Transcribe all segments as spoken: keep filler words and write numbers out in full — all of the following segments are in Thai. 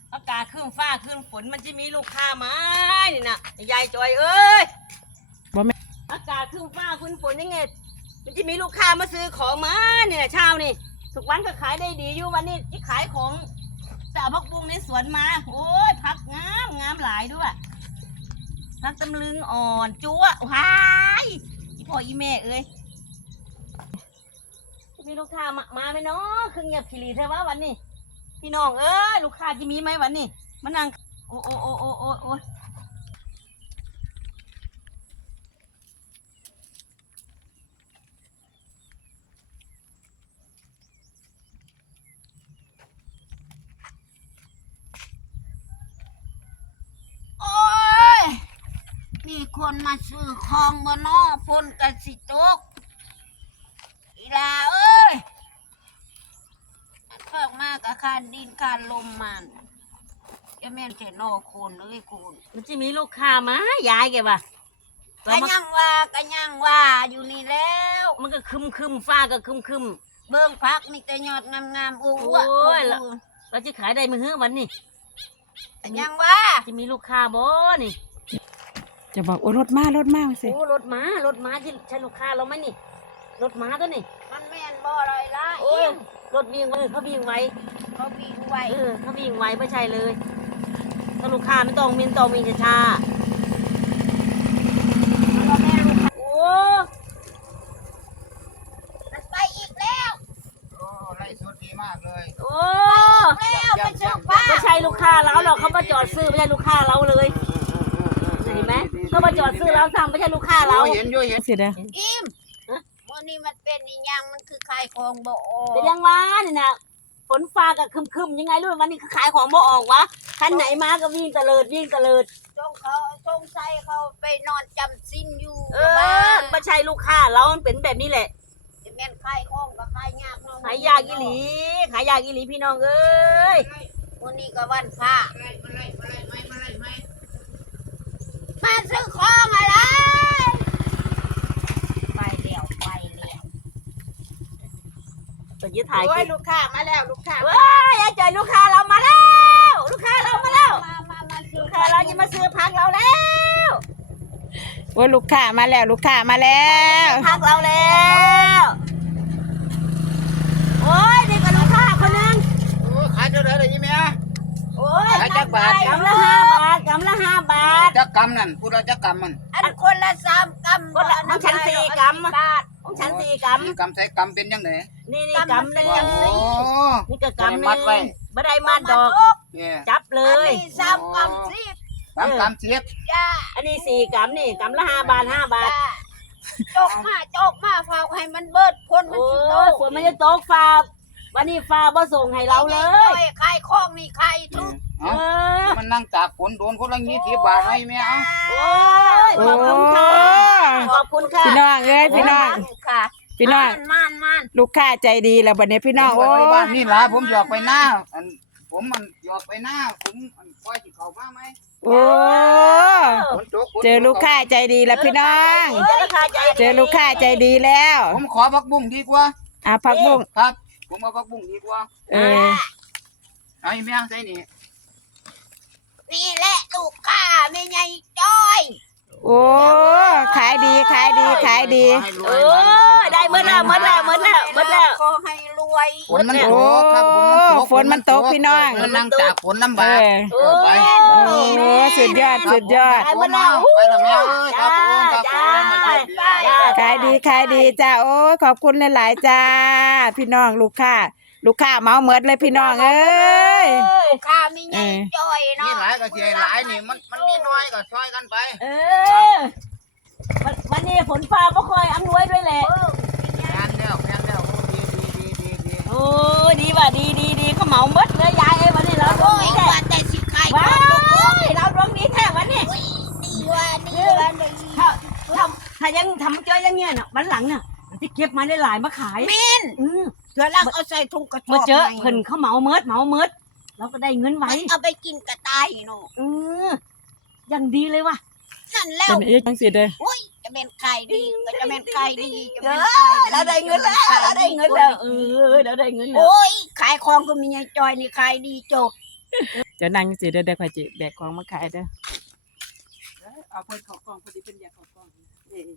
อากาศขึ้นฟ้าขึ้นฝนมันจะมีลูกค้าไหมนี่นะยายจอยเอ้ยบ่แม่อากาศขึ้นฟ้าขึ้นฝนยังไงมันจะมีลูกค้ามาซื้อของมาเนี่ยเช้านี่ทุกวันก็ขายได้ดีอยู่วันนี้ที่ขายของจากพักบุ้งในสวนมาโอ้ยผักงามงามหลายด้วยผักตำลึงอ่อนจั๊วว้ายอีพ่ออีแม่เอ้ยมีลูกค้ามามาไหมเนาะคือเงียบขี้หลีเธอว่าวันนี้พี่น้องเอ้ยลูกค้าจะมีไหมวันนี้มานั่งโอ้โอ้โอ้โอ้โอ้โอ้โอ้ยมีคนมาซื้อของบ่เนาะฝนกระสิตกอีลาเอ้ยเพิ่งมากกับคานดินคานลมมันจะแม่นแค่นอโคนเลยโคนมันจะมีลูกค้ามายายแกว่ะกะยังว่ากะยังว่าอยู่นี่แล้วมันก็คึมคึมฟ้าก็คึมคึมเบิ่งพักมีแต่ยอดงามงามโอ้ยเราจะขายได้มื้อฮื้อวันนี้กะยังว่าจะมีลูกค้าบ่นี่จะบอกโอ้รถมารถมาสิโอ้รถม้ารถม้าที่ใช่ลูกค้าเราไหมนี่รถม้าตัวนี้มันแม่นบ่อะไรล่ะโอ้ยรถวิ่งไวเขาวิ่งไวเขาวิ่งไวเออเขาวิ่งไวไม่ใช่เลยถ้าลูกค้าไม่ต้องมินต้องมีช้าแล้วแม่ลูกโอ้มันไปอีกแล้วโอ้ไล่สดดีมากเลยโอ้แล้วไปเชื่อฟ้าไม่ใช่ลูกค้าเราหรอกเขามาจอดซื้อไม่ใช่ลูกค้าเราเลยเห็นไหมเขามาจอดซื้อเราสั่งไม่ใช่ลูกค้าเราเห็นอยู่เห็นสิเด้ออิมวันนี้มันเป็นอีหยังมันคือขายของบ่ออกเป็นยังวะนี่นะฝนฟ้ากับคึมๆยังไงรู้วันนี้ขายของบ่ออกวะคันไหนมาก็วิ่งตะเลิดวิ่งตะเลิดจงเขาจงใส่เขาไปนอนจำสิ้นอยู่เออไม่ใช่ลูกค้าเรามันเป็นแบบนี้แหละจะแม่นขายของก็ขายยากเนาะขายยากอีหลีขายยากอีหลีพี่น้องเอ้ยวันนี้ก็วันพระมาซื้อของอะไรไปเดี่ยวไปเดี่ยวตอนนี้ถ่ายโอ้ยลูกค้ามาแล้วลูกค้าเว้ยไอ้ใจลูกค้าเรามาแล้วลูกค้าเรามาแล้วมามามาซื้อลูกค้าเราจะมาซื้อพักเราแล้วโอ้ลูกค้ามาแล้วลูกค้ามาแล้วพักเราแล้วโอ้ยนี่ก็ลูกค้าคนนึงโอ้ขายเท่าไหร่เลยยี่เมียโอ้ยจักบาทกำละห้าบาทกำละห้าบาทจักกำนั่นพูดแล้วจักกำมันอันคนละสามกำคนละของฉันสี่กำของฉันสี่กำสี่กำใส่กำเป็นยังไงนี่นี่กำนึงโอ้นี่ก็กำนึงไม่ได้มาดอกจับเลยสามกำสิบสามกำเสียบจ้าอันนี้สี่กำนี่กำละห้าบาทห้าบาทจกมาจกมาฝากให้มันเบิดคนมันสิโตฝนมันจะตกฟ้าวันนี้ฟ้าบ่ส่งให้เราเลยขายของนี่ขายทุกเออมันนั่งจากฝนโดนคนละยี่สิบบาทให้เมียเอาโอ้ยขอบคุณค่ะขอบคุณค่ะพี่น้องเอ้ยพี่น้องค่ะพี่น้องม่านม่านลูกค้าใจดีแล้วบัดนี้พี่น้องโอ้บ้านนี่ล่ะผมหยอกไปหน้าผมมันหยอกไปหน้าผมคอยสิเข้ามาไหมโอ้เจอลูกค้าใจดีแล้วพี่น้องเจอลูกค้าใจดีแล้วผมขอผักบุ้งดีกว่าอ่ะผักบุ้งครับผมเอาผักบุ้งดีกว่าเออไอ้แม่ใส่นี่นี่แหละลูกค้าไม่ใหญ่จ้อยโอ้ขายดีขายดีขายดีเออได้เมื่อแล้วเมื่อแล้วเมื่อแล้วเมื่อแล้วขอให้รวยฝนมันตกครับฝนมันตกพี่น้องมันนั่งจากฝนลำบากไปโอ้สุดยอดสุดยอดไปเมื่อแล้วไปแล้วแม่เอ้ยครับผมครับผมขายดีขายดีจ้าโอ้ขอบคุณหลายๆจ้าพี่น้องลูกค้าลูกค้าเมาเมิดเลยพี่น้องเอ้ยลูกค้าไม่ใหญ่จ้อยเนาะนี่หลายก็เสียหลายนี่มันมันมีน้อยก็ช่วยกันไปเออวันนี้ฝนฟ้าบ่ค่อยอำนวยด้วยแหละแม่นแล้วแม่นแล้วดีดีดีดีโอ้ดีว่ะดีดีดีเขาเหมาเมิดเลยยายเอ้ยวันนี้เราดวงดีแท้แต่สิขายว้าเราดวงดีแท้วันนี้ดีว่าดีว่าดีถ้าถ้าถ้ายังทำเจอยังเงี้ยน่ะวันหลังน่ะที่เก็บมาได้หลายมาขายแม่นอือเดี๋ยวเราเอาใส่ถุงกระสอบมาเจอเพิ่นเขาเหมาเมิดเหมาเมิดเราก็ได้เงินไว้เอาไปกินกระต่ายเนาะเออยังดีเลยว่ะนั่นแล้วเป็นอีกจังสิเด้อโอ้ยจะเป็นไข่ดีก็จะเป็นไข่ดีจะเป็นเราได้เงินแล้วเราได้เงินแล้วเออเราได้เงินแล้วโอ้ยขายของก็มีไงจอยนี่ขายดีโจจะนั่งสิเด้อเด้อข่อยจิแบกของมาขายเด้อเอาเพิ่นเข้ากล่องพอดีเพิ่นอยากเข้ากล่องเออ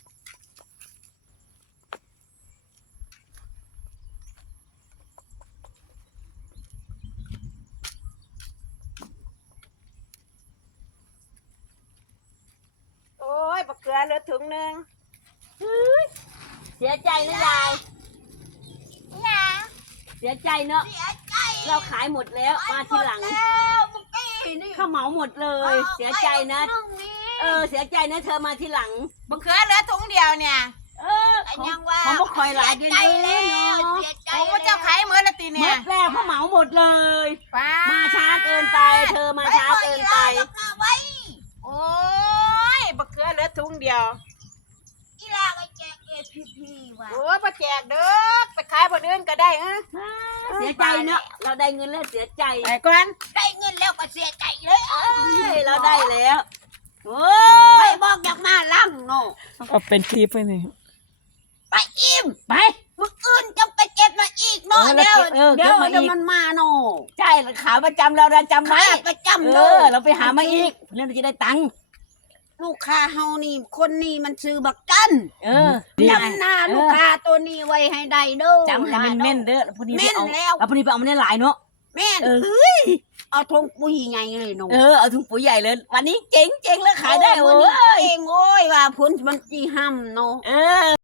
โอ้ยบักเกลือเหลือถุงหนึงเสียใจนะยายนะเสียใจเนาะเสียใจเราขายหมดแล้วมาทีหลังแล้วเมื่อกี้นี่ข้าวเหมาหมดเลย เสียใจนะอาไปตรงนี้เออเสียใจนะเธอมาทีหลังบักเขือเหลือถุงเดียวเนี่ยเออแต่ของยังว่าของพวกคอยหลายเดือนเสียใจเลแล้ยว เนาะเสียใจของพระเจ้าขายเหมือนละตีหมเนี่ยดแล้วเขาเหมาหมดเลยป้ามาช้าเกินไป เธอมาช้าเกินไปเอาไว้โอ้ยบักเขือเหลือถุงเดียวอีลาไปแจกเอพีพีว่ะโอ้ยมาแจกเด้อไปขายคนอื่นก็ได้ฮะเสียใจเนาะเราได้เงินแล้วเสียใจไปก่อนได้เงินแล้วก็เสียใจเลยเอ้ยเราได้แล้วโอ้ไปยบอกอยากมาล่างโนเอาเป็นคลิปไปนี่ไปอิ่มไปมึงอื่นจะไปเก็บมาอีกเนาะเออเดี๋ยวเออเก็เดี๋บยวมาอีกเดี๋ยวมันมาโนใช่ขาประจำเราเราจำไว้ขาประจำเอเนออะเราไปหามาอีกเรื่องเราจะได้ตังค์ลูกค้าเฮานี่คนนี้มันซื้อบักจันเออจำหน้าลูกค้าตัวนี้ไว้ให้ได้เด้อจำให้มันแม่นเด้อพอดีไปเอาแม่นแล้วแล้วพอดีไปเอามาได้หลายเนาะแม่นเออเอ้ยเอาทงปุ๋ยไงเลยหนูเออเอาถุงปุ๋ยใหญ่เลย วันนี้เจ๋งเจ๋งแล้วขายได้โอ้เว้วันนี้ยเองโอ้ยว่าพุ่นมันจีห้ำเนาะเออ